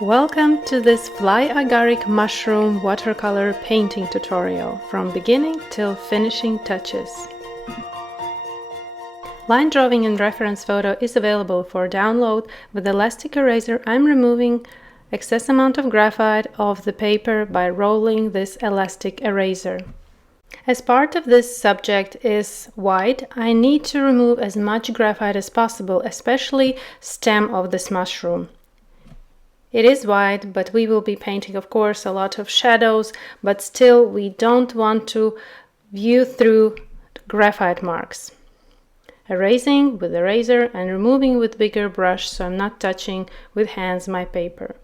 Welcome to this Fly Agaric mushroom watercolor painting tutorial from beginning till finishing touches. Line drawing and reference photo is available for download. With elastic eraser, I'm removing excess amount of graphite off the paper by rolling this elastic eraser. As part of this subject is white, I need to remove as much graphite as possible, especially stem of this mushroom. It is white, but we will be painting, of course, a lot of shadows, but still we don't want to view through graphite marks. Erasing with eraser and removing with bigger brush so I'm not touching with hands my paper.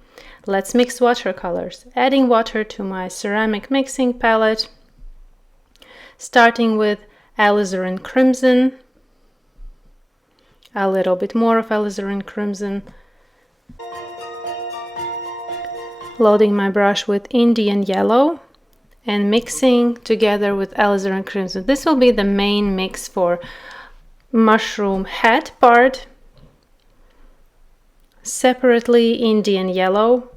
Let's mix watercolors. Adding water to my ceramic mixing palette, starting with alizarin crimson, a little bit more of alizarin crimson, loading my brush with Indian yellow and mixing together with alizarin crimson. This will be the main mix for mushroom head part. Separately, Indian yellow.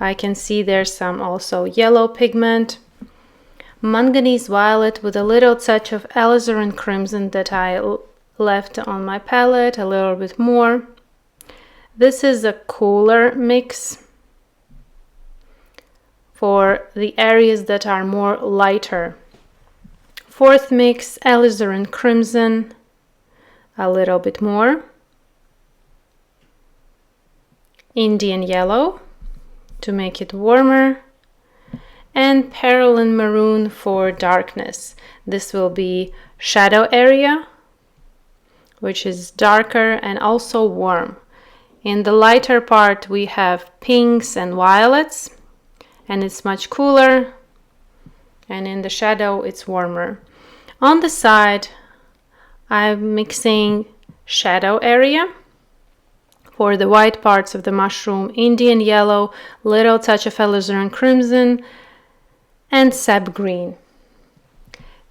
I can see there's some also yellow pigment. Manganese violet with a little touch of alizarin crimson that I left on my palette, a little bit more. This is a cooler mix for the areas that are more lighter. Fourth mix, alizarin crimson, a little bit more. Indian yellow to make it warmer. And perylene maroon for darkness. This will be shadow area, which is darker and also warm. In the lighter part we have pinks and violets, and it's much cooler, and in the shadow it's warmer. On the side I'm mixing shadow area. For the white parts of the mushroom, Indian yellow, little touch of alizarin crimson, and sap green.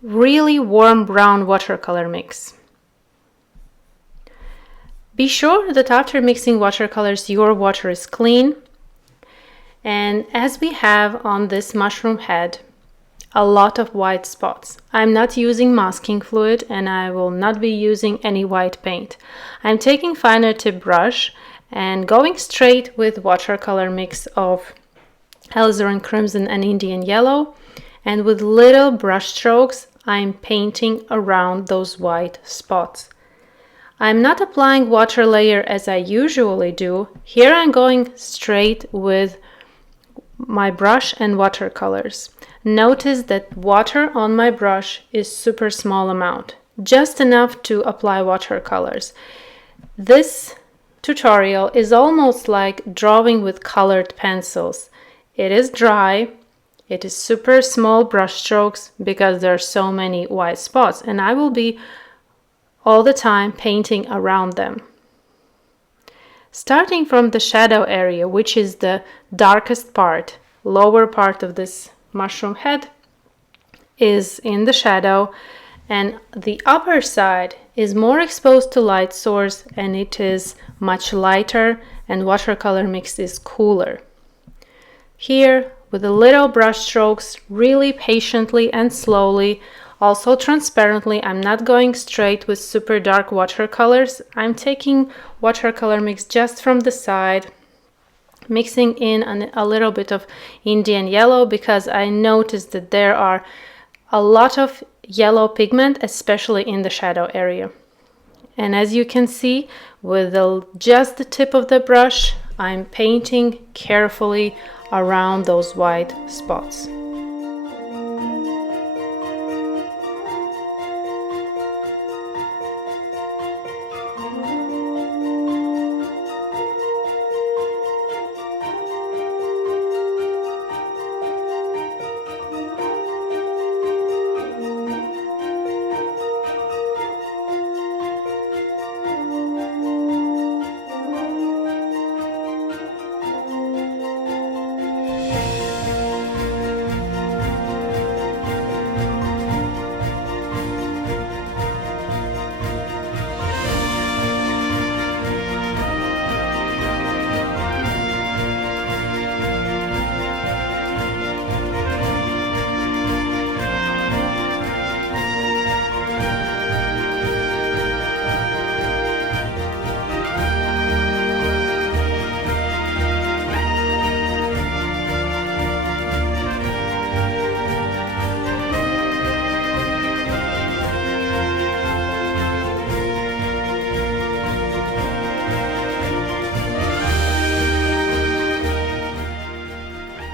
Really warm brown watercolor mix. Be sure that after mixing watercolors your water is clean. And as we have on this mushroom head a lot of white spots, I'm not using masking fluid and I will not be using any white paint. I'm taking finer tip brush and going straight with watercolor mix of alizarin crimson and Indian yellow, and with little brush strokes I'm painting around those white spots. I'm not applying water layer as I usually do. Here I'm going straight with my brush and watercolors. Notice that water on my brush is super small amount, just enough to apply watercolors. This tutorial is almost like drawing with colored pencils. It is dry, it is super small brush strokes because there are so many white spots, and I will be all the time painting around them. Starting from the shadow area, which is the darkest part, lower part of this mushroom head is in the shadow, and the upper side is more exposed to light source and it is much lighter and watercolor mix is cooler. Here with the little brush strokes, really patiently and slowly, also transparently, I'm not going straight with super dark watercolors. I'm taking watercolor mix just from the side, mixing in a little bit of Indian yellow because I noticed that there are a lot of yellow pigment, especially in the shadow area. And as you can see, with just the tip of the brush, I'm painting carefully around those white spots.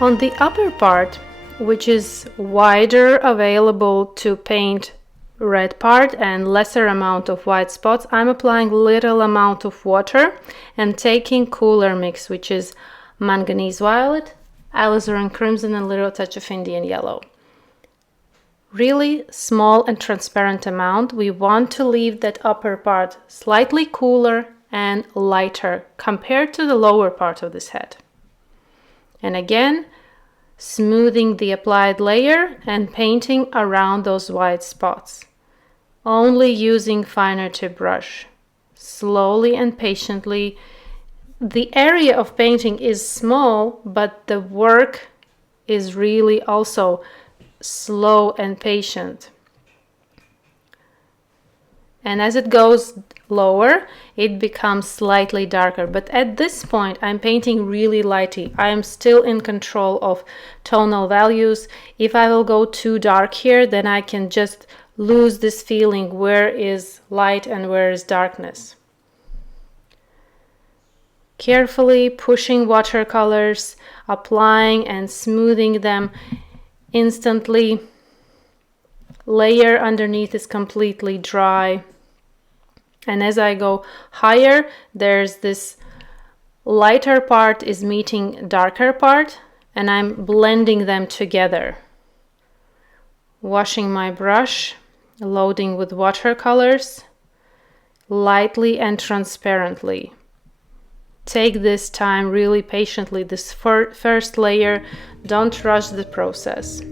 On the upper part, which is wider available to paint red part and lesser amount of white spots, I'm applying little amount of water and taking cooler mix, which is manganese violet, alizarin crimson, and a little touch of Indian yellow. Really small and transparent amount. We want to leave that upper part slightly cooler and lighter compared to the lower part of this head. And again, smoothing the applied layer and painting around those white spots. Only using finer tip brush. Slowly and patiently. The area of painting is small, but the work is really also slow and patient. And as it goes lower, it becomes slightly darker. But at this point, I'm painting really lightly. I am still in control of tonal values. If I will go too dark here, then I can just lose this feeling where is light and where is darkness. Carefully pushing watercolors, applying and smoothing them instantly. Layer underneath is completely dry. And as I go higher, there's this lighter part is meeting darker part, and I'm blending them together. Washing my brush, loading with watercolors, lightly and transparently. Take this time really patiently, this first layer, don't rush the process.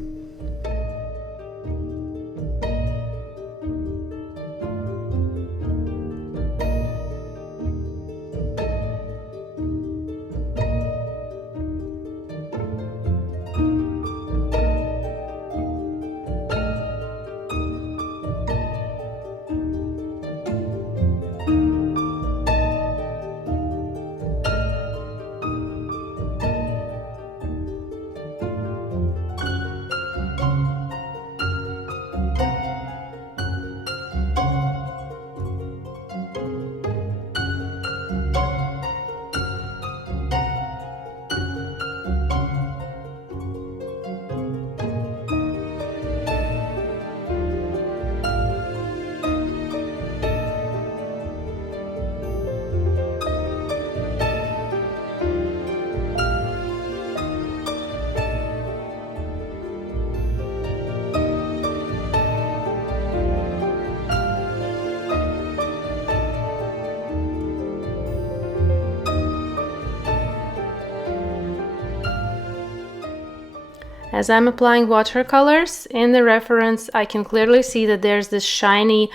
As I'm applying watercolors in the reference, I can clearly see that there's this shiny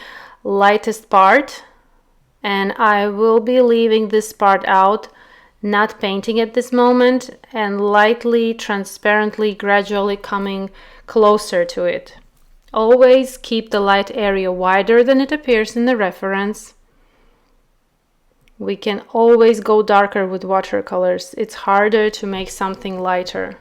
lightest part, and I will be leaving this part out, not painting at this moment, and lightly, transparently, gradually coming closer to it. Always keep the light area wider than it appears in the reference. We can always go darker with watercolors. It's harder to make something lighter.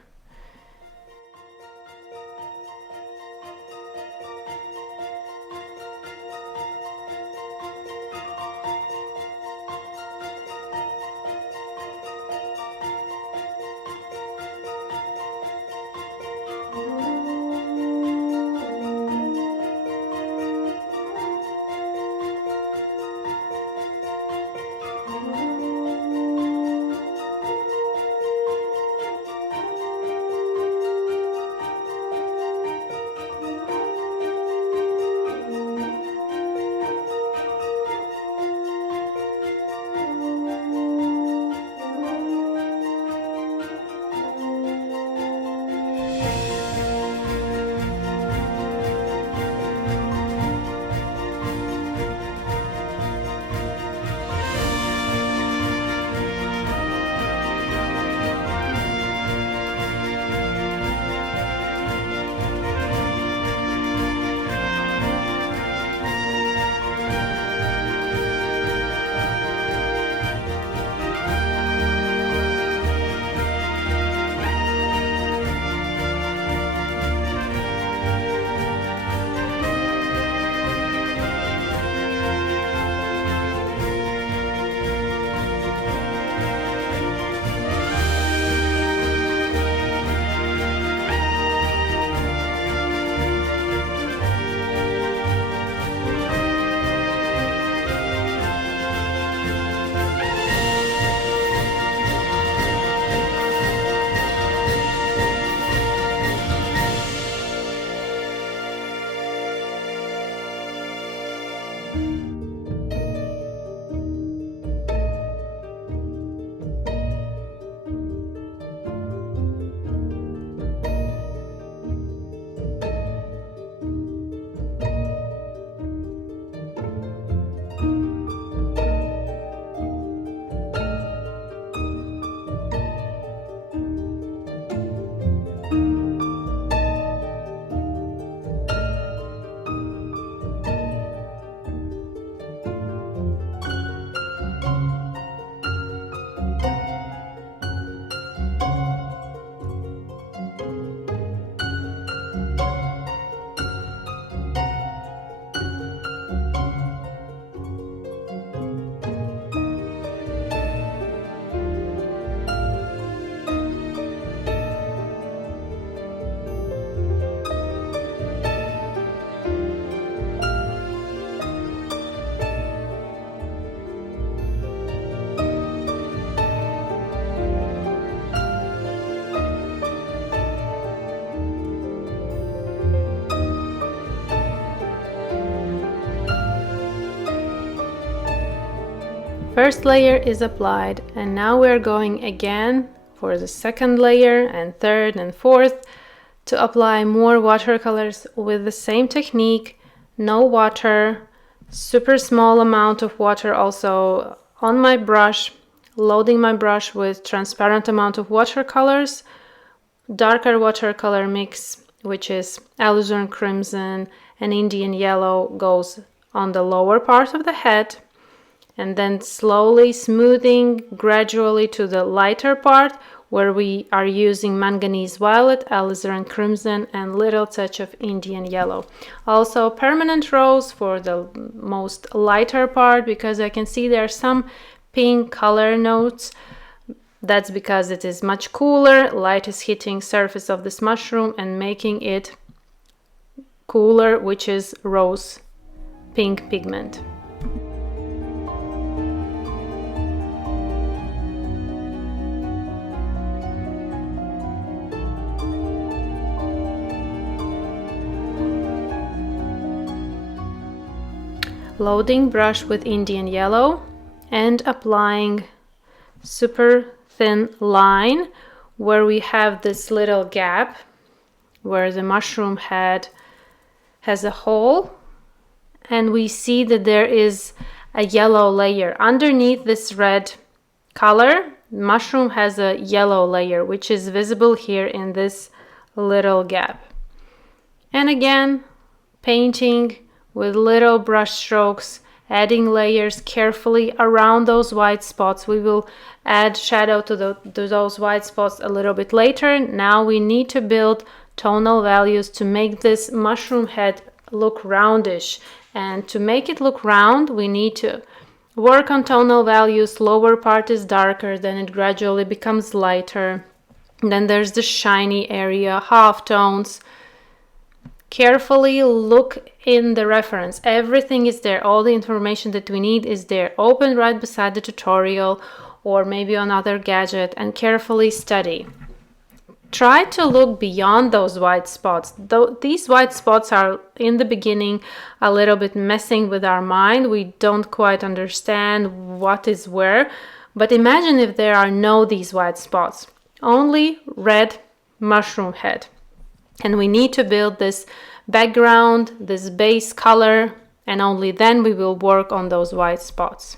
First layer is applied, and now we're going again for the second layer and third and fourth to apply more watercolors with the same technique. No water, super small amount of water also on my brush, loading my brush with transparent amount of watercolors. Darker watercolor mix, which is alizarin crimson and Indian yellow, goes on the lower part of the head, and then slowly smoothing gradually to the lighter part where we are using manganese violet, alizarin crimson, and little touch of Indian yellow. Also permanent rose for the most lighter part, because I can see there are some pink color notes. That's because it is much cooler. Light is hitting surface of this mushroom and making it cooler, which is rose pink pigment. Loading brush with Indian yellow and applying super thin line where we have this little gap where the mushroom head has a hole, and we see that there is a yellow layer underneath this red color. Mushroom has a yellow layer which is visible here in this little gap. And again, painting with little brush strokes, adding layers carefully around those white spots. We will add shadow to those white spots a little bit later. Now we need to build tonal values to make this mushroom head look roundish. And to make it look round, we need to work on tonal values. Lower part is darker, then it gradually becomes lighter. Then there's the shiny area, half tones. Carefully look in the reference. Everything is there. All the information that we need is there. Open right beside the tutorial or maybe on other gadget and carefully study. Try to look beyond those white spots. Though these white spots are in the beginning a little bit messing with our mind. We don't quite understand what is where. But imagine if there are no these white spots. Only red mushroom head. And we need to build this background, this base color, and only then we will work on those white spots.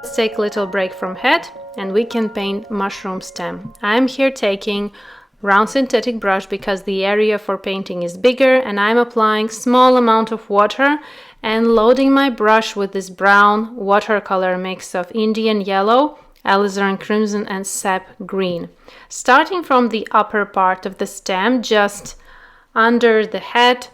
Let's take a little break from head and we can paint mushroom stem. I'm here taking round synthetic brush because the area for painting is bigger, and I'm applying small amount of water and loading my brush with this brown watercolor mix of Indian yellow, alizarin crimson, and sap green. Starting from the upper part of the stem, just under the head,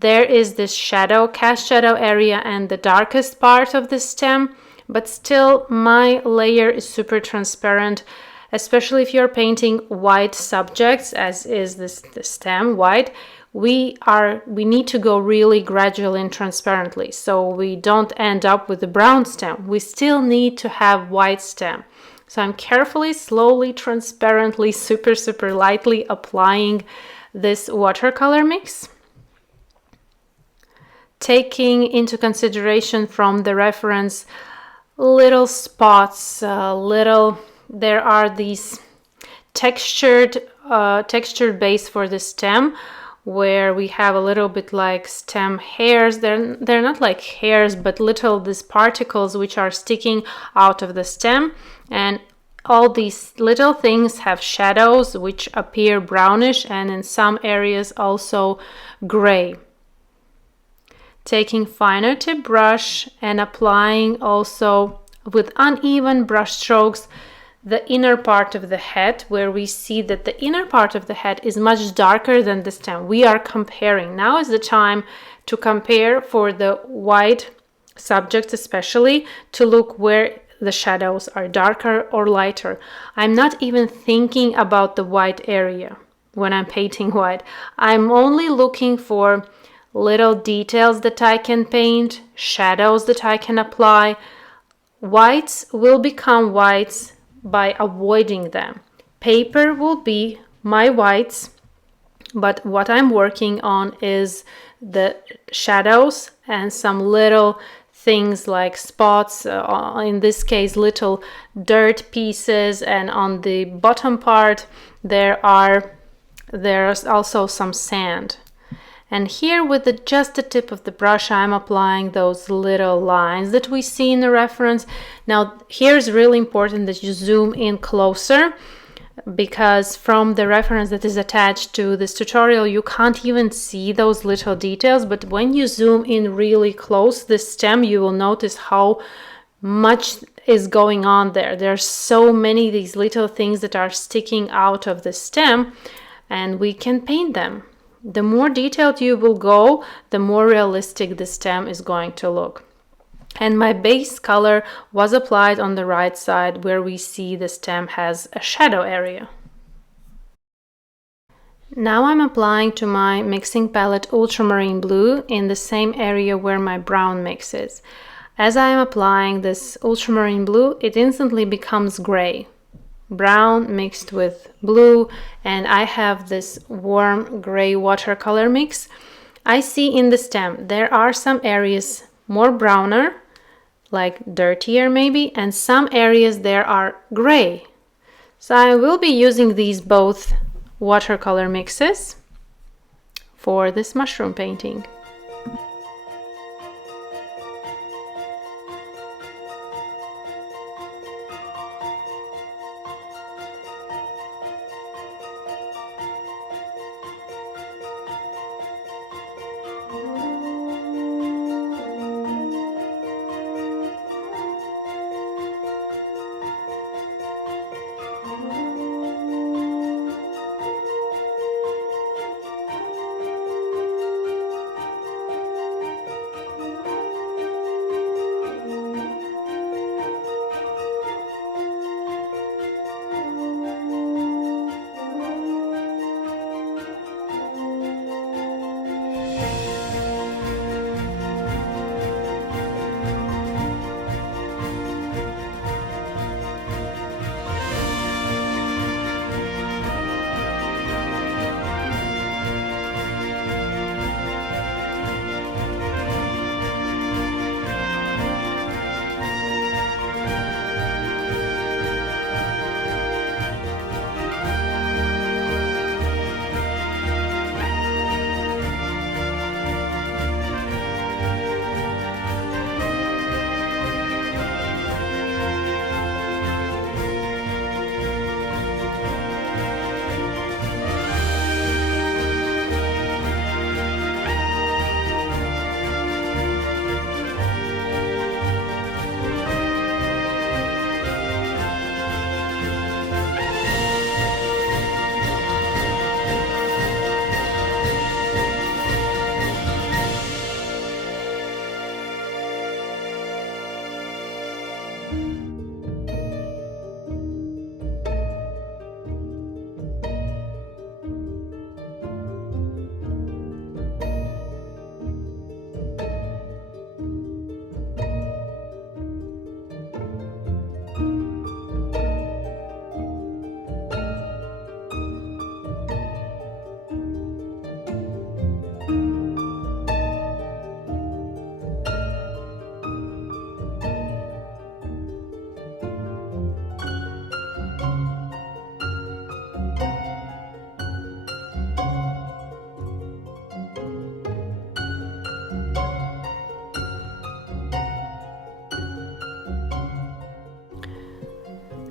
there is this shadow, cast shadow area and the darkest part of the stem, but still my layer is super transparent, especially if you're painting white subjects, as is this the stem white. We need to go really gradually and transparently, so we don't end up with a brown stem. We still need to have white stem. So I'm carefully, slowly, transparently, super lightly applying this watercolor mix, taking into consideration from the reference little spots, there are these textured base for the stem, where we have a little bit like stem hairs. They're not like hairs, but little these particles which are sticking out of the stem, and all these little things have shadows which appear brownish and in some areas also gray. Taking finer tip brush and applying also with uneven brush strokes the inner part of the head, where we see that the inner part of the head is much darker than the stem. We are comparing. Now is the time to compare for the white subjects, especially to look where the shadows are darker or lighter. I'm not even thinking about the white area when I'm painting white. I'm only looking for little details that I can paint, shadows that I can apply. Whites will become whites by avoiding them. Paper will be my whites, but what I'm working on is the shadows and some little things like spots, in this case little dirt pieces, and on the bottom part there's also some sand. And here with just the tip of the brush, I'm applying those little lines that we see in the reference. Now, here's really important that you zoom in closer, because from the reference that is attached to this tutorial, you can't even see those little details. But when you zoom in really close, the stem, you will notice how much is going on there. There's so many of these little things that are sticking out of the stem, and we can paint them. The more detailed you will go, the more realistic the stem is going to look. And my base color was applied on the right side, where we see the stem has a shadow area. Now I'm applying to my mixing palette ultramarine blue in the same area where my brown mix is. As I am applying this ultramarine blue, it instantly becomes gray. Brown mixed with blue, and I have this warm gray watercolor mix. I see in the stem there are some areas more browner, like dirtier maybe, and some areas there are gray. So I will be using these both watercolor mixes for this mushroom painting.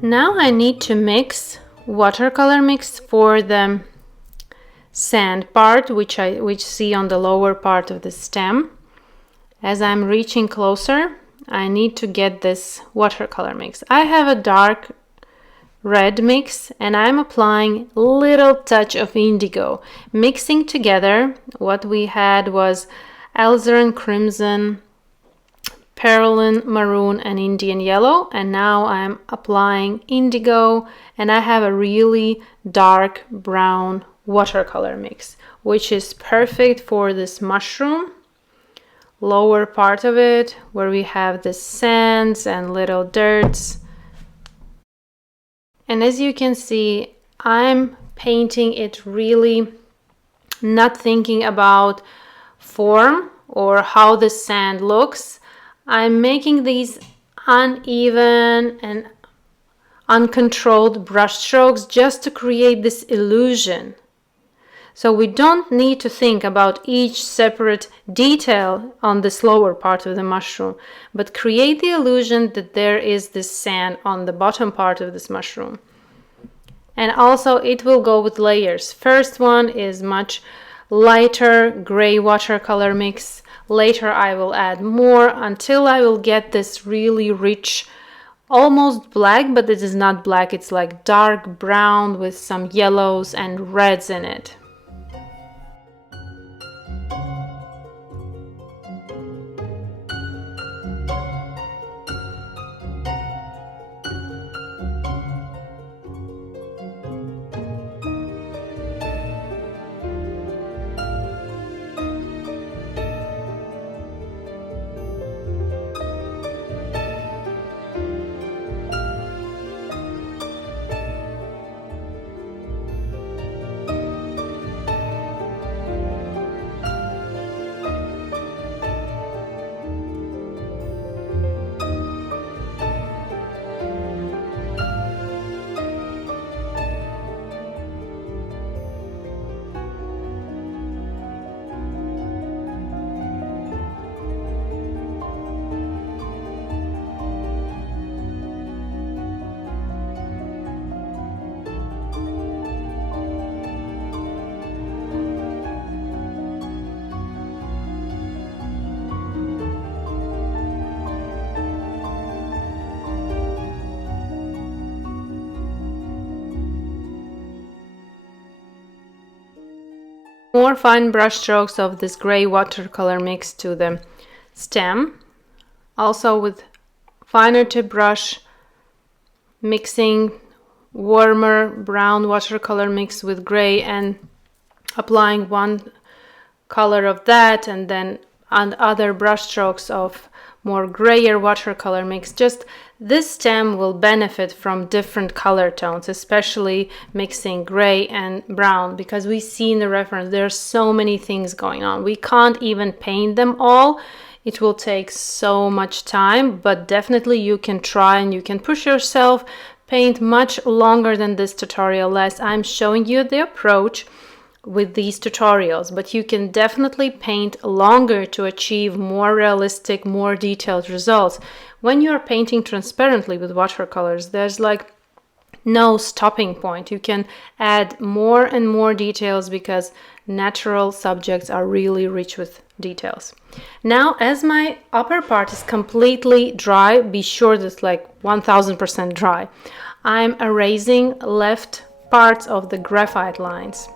Now I need to mix watercolor mix for the sand part, which see on the lower part of the stem. As I'm reaching closer, I need to get this watercolor mix. I have a dark red mix and I'm applying little touch of indigo. Mixing together, what we had was alizarin crimson, perylene maroon and Indian yellow, and now I'm applying indigo and I have a really dark brown watercolor mix, which is perfect for this mushroom lower part of it where we have the sands and little dirts. And as you can see, I'm painting it really not thinking about form or how the sand looks. I'm making these uneven and uncontrolled brush strokes just to create this illusion. So we don't need to think about each separate detail on this lower part of the mushroom, but create the illusion that there is this sand on the bottom part of this mushroom. And also it will go with layers. First one is much lighter gray watercolor mix. Later I will add more until I will get this really rich, almost black, but it is not black, it's like dark brown with some yellows and reds in it. More fine brush strokes of this gray watercolor mix to the stem. Also with finer tip brush, mixing warmer brown watercolor mix with gray and applying one color of that, and then on other brush strokes of more grayer watercolor mix. Just this stem will benefit from different color tones, especially mixing gray and brown, because we see in the reference there are so many things going on. We can't even paint them all. It will take so much time, but definitely you can try and you can push yourself, paint much longer than this tutorial lasts. I'm showing you the approach with these tutorials, but you can definitely paint longer to achieve more realistic, more detailed results. When you're painting transparently with watercolors, there's like no stopping point. You can add more and more details because natural subjects are really rich with details. Now, as my upper part is completely dry, be sure that it's like 1000% dry, I'm erasing left parts of the graphite lines.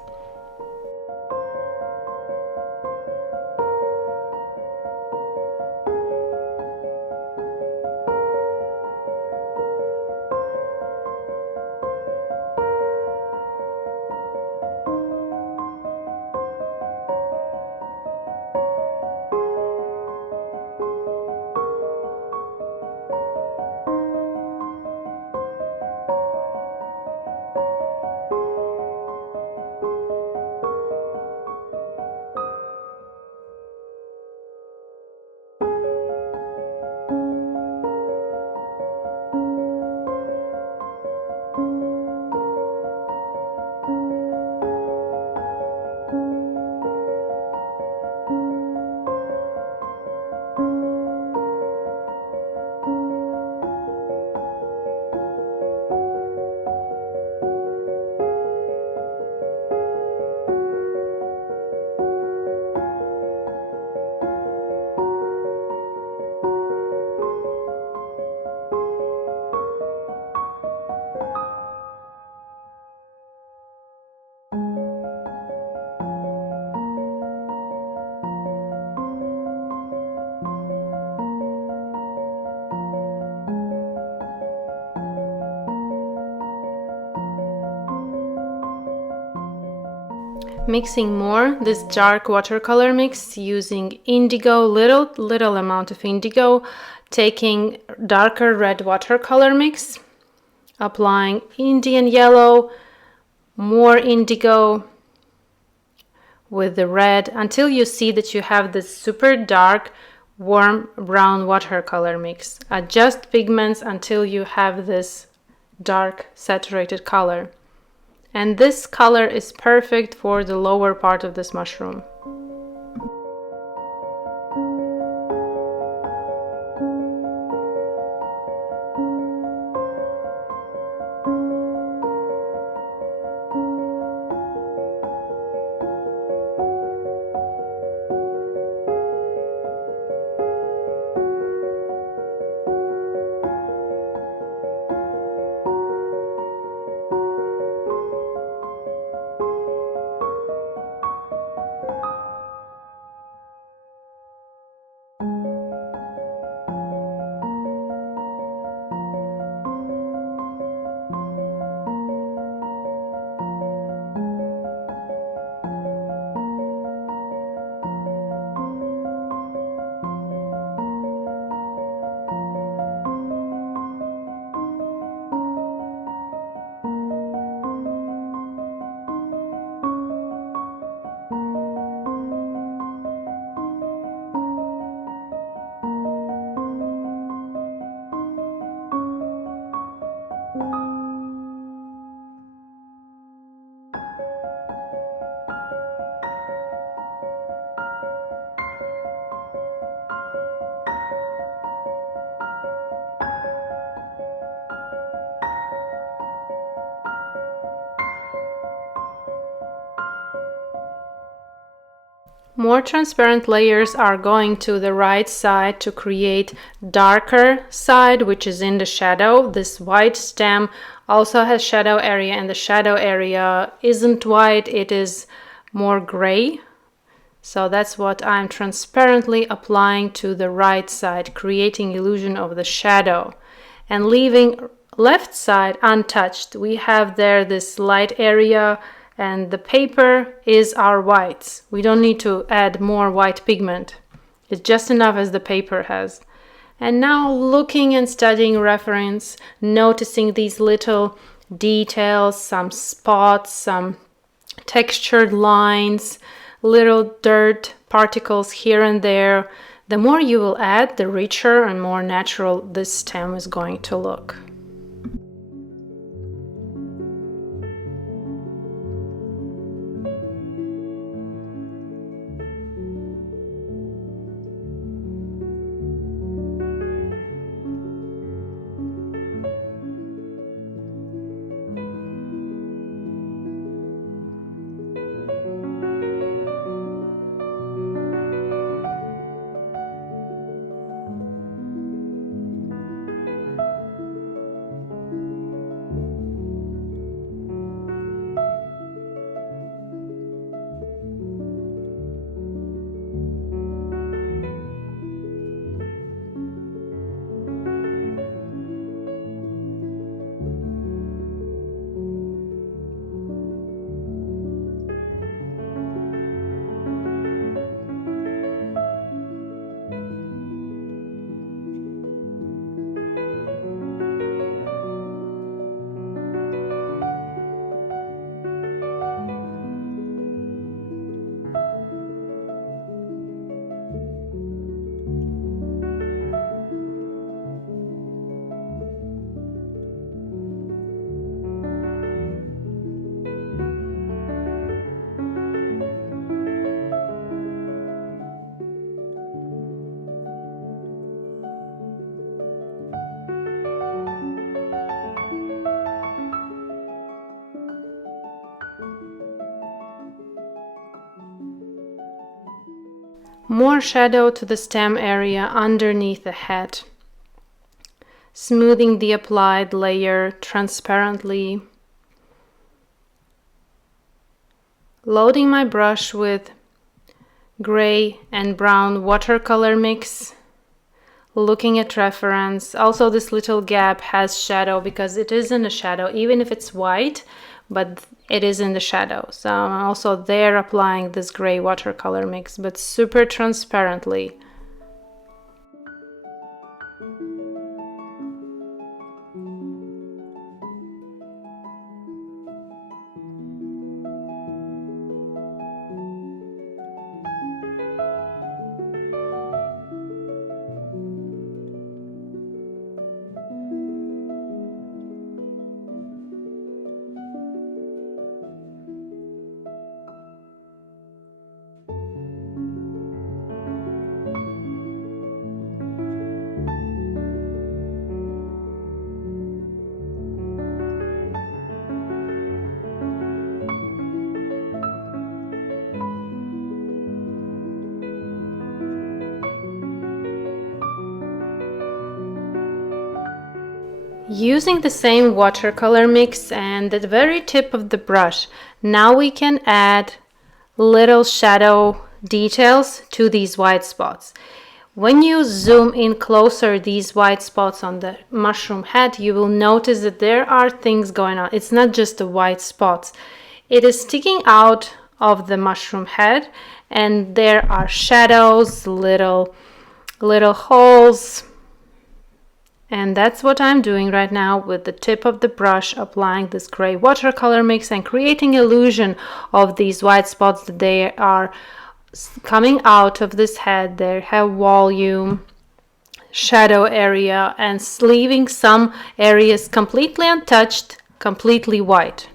Mixing more this dark watercolor mix using indigo, little amount of indigo, taking darker red watercolor mix, applying Indian yellow, more indigo with the red until you see that you have this super dark warm brown watercolor mix. Adjust pigments until you have this dark saturated color. And this color is perfect for the lower part of this mushroom. More transparent layers are going to the right side to create darker side, which is in the shadow. This white stem also has shadow area, and the shadow area isn't white, it is more gray. So that's what I'm transparently applying to the right side, creating illusion of the shadow and leaving left side untouched. We have there this light area, and the paper is our whites. We don't need to add more white pigment. It's just enough as the paper has. And now looking and studying reference, noticing these little details, some spots, some textured lines, little dirt particles here and there. The more you will add, the richer and more natural this stem is going to look. More shadow to the stem area underneath the head. Smoothing the applied layer transparently. Loading my brush with gray and brown watercolor mix. Looking at reference. Also, this little gap has shadow because it isn't a shadow. Even if it's white, but it is in the shadow. So I'm also there applying this gray watercolor mix, but super transparently. Using the same watercolor mix and the very tip of the brush, now we can add little shadow details to these white spots. When you zoom in closer these white spots on the mushroom head, you will notice that there are things going on. It's not just the white spots. It is sticking out of the mushroom head, and there are shadows, little holes. And that's what I'm doing right now with the tip of the brush, applying this gray watercolor mix and creating illusion of these white spots that they are coming out of this head. They have volume, shadow area, and leaving some areas completely untouched, completely white.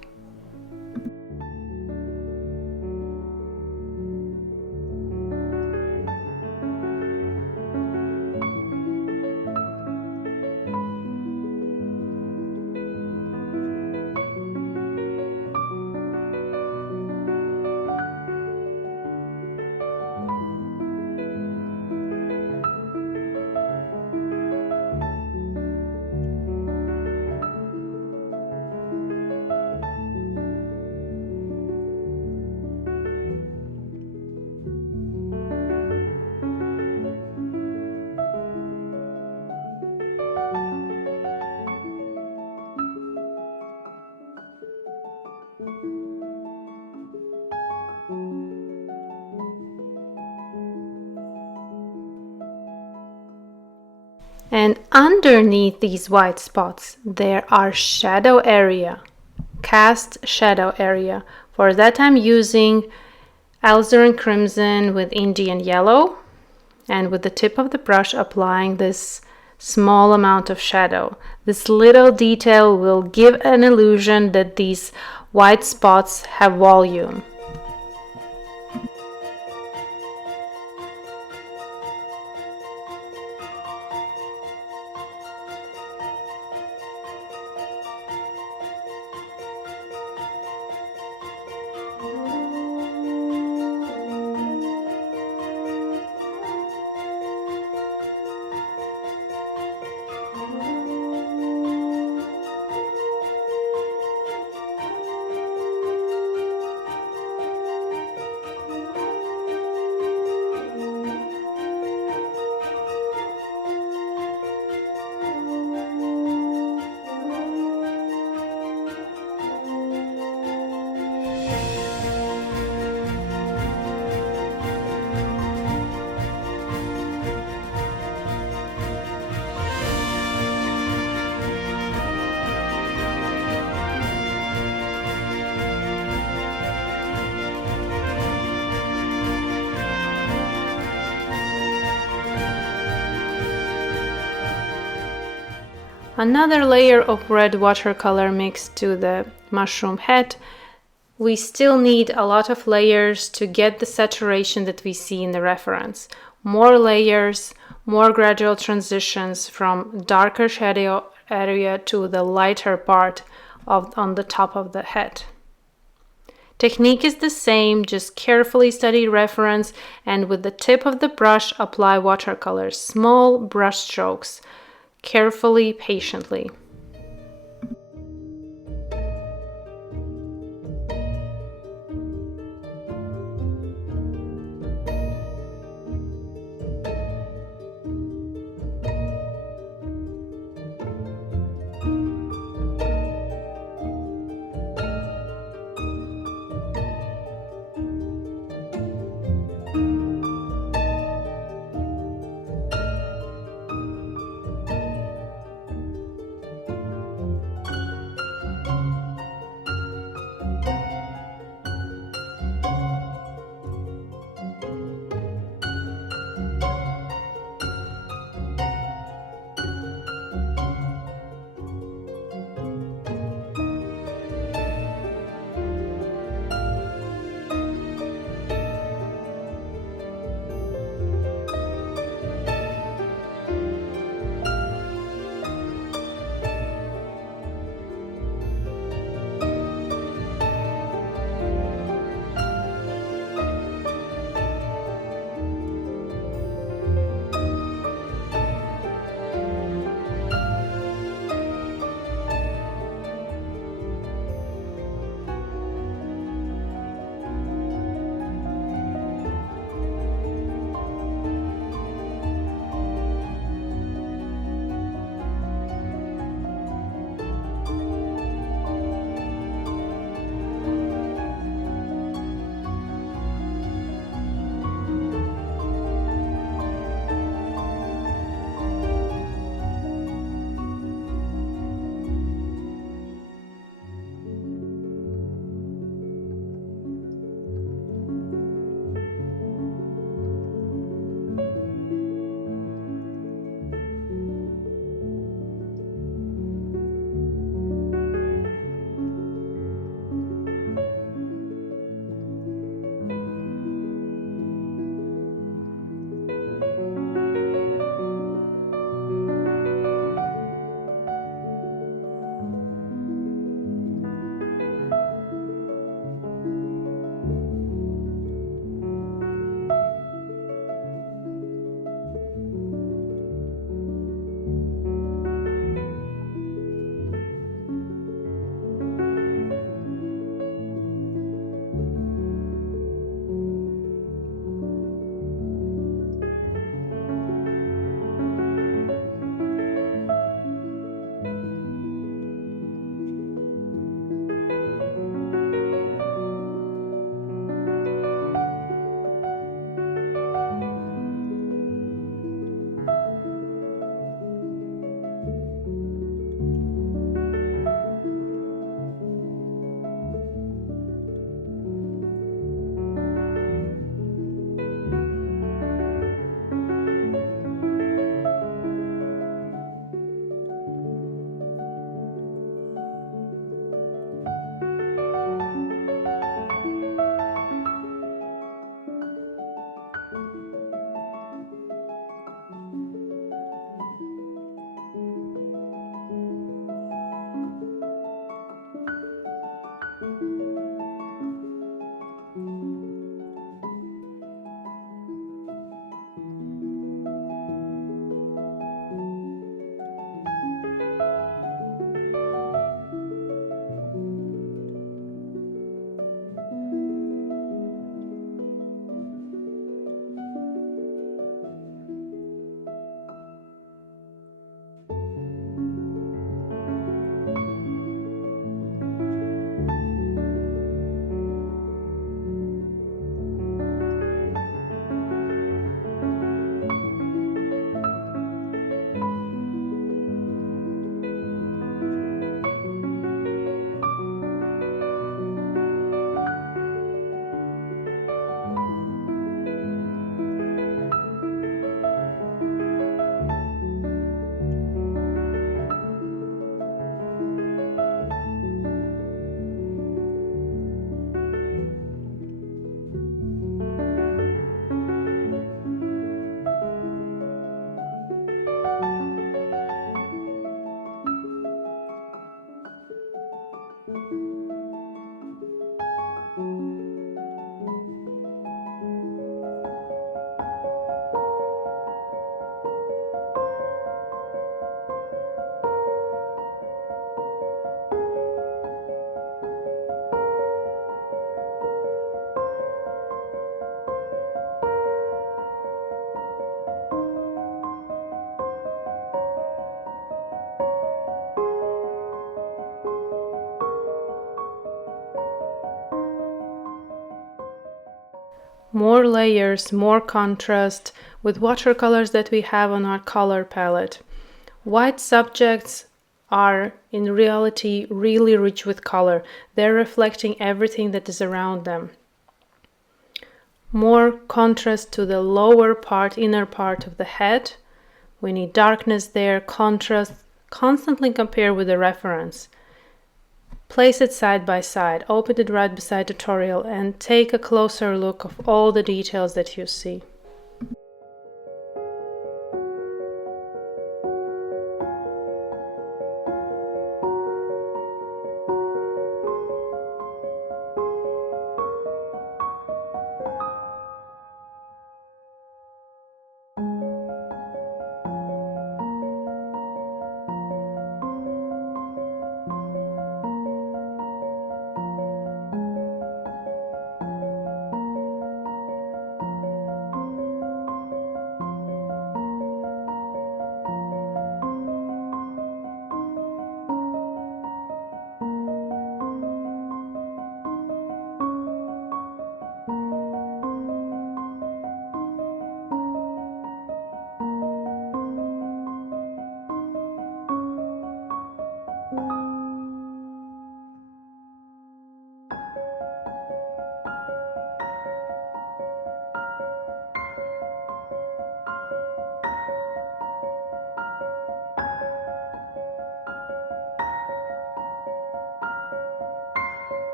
And underneath these white spots, there are shadow area, cast shadow area. For that, I'm using alizarin crimson with Indian yellow, and with the tip of the brush applying this small amount of shadow. This little detail will give an illusion that these white spots have volume. Another layer of red watercolor mix to the mushroom head. We still need a lot of layers to get the saturation that we see in the reference. More layers, more gradual transitions from darker shadow area to the lighter part on the top of the head. Technique is the same, just carefully study reference and with the tip of the brush apply watercolors, small brush strokes. Carefully, patiently. more layers, more contrast with watercolors that we have on our color palette. White subjects are in reality really rich with color. They're reflecting everything that is around them. More contrast to the lower part, inner part of the head. We need darkness there, contrast. Constantly compare with the reference. Place it side by side, open it right beside tutorial, and take a closer look of all the details that you see.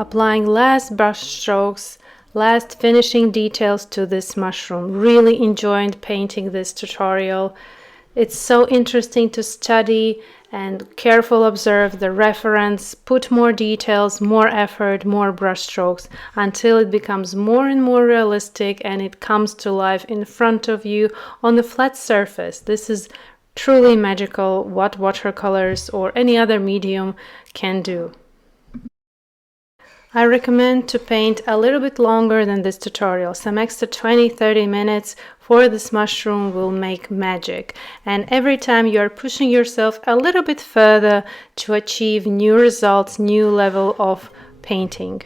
applying last brush strokes, last finishing details to this mushroom. Really enjoyed painting this tutorial. It's so interesting to study and careful observe the reference, put more details, more effort, more brushstrokes until it becomes more and more realistic and it comes to life in front of you on a flat surface. This is truly magical what watercolors or any other medium can do. I recommend to paint a little bit longer than this tutorial. Some extra 20-30 minutes for this mushroom will make magic. And every time you are pushing yourself a little bit further to achieve new results, new level of painting.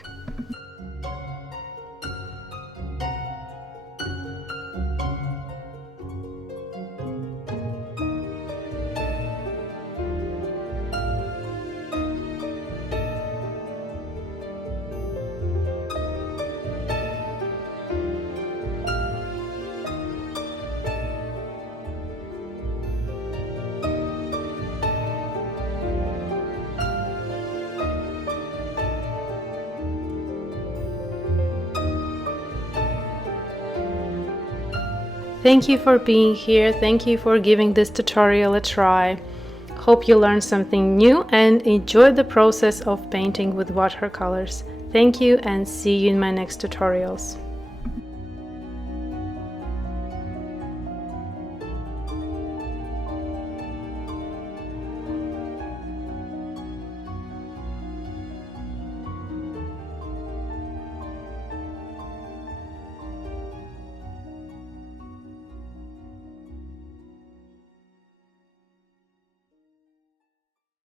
Thank you for being here. Thank you for giving this tutorial a try. Hope you learned something new and enjoyed the process of painting with watercolors. Thank you and see you in my next tutorials.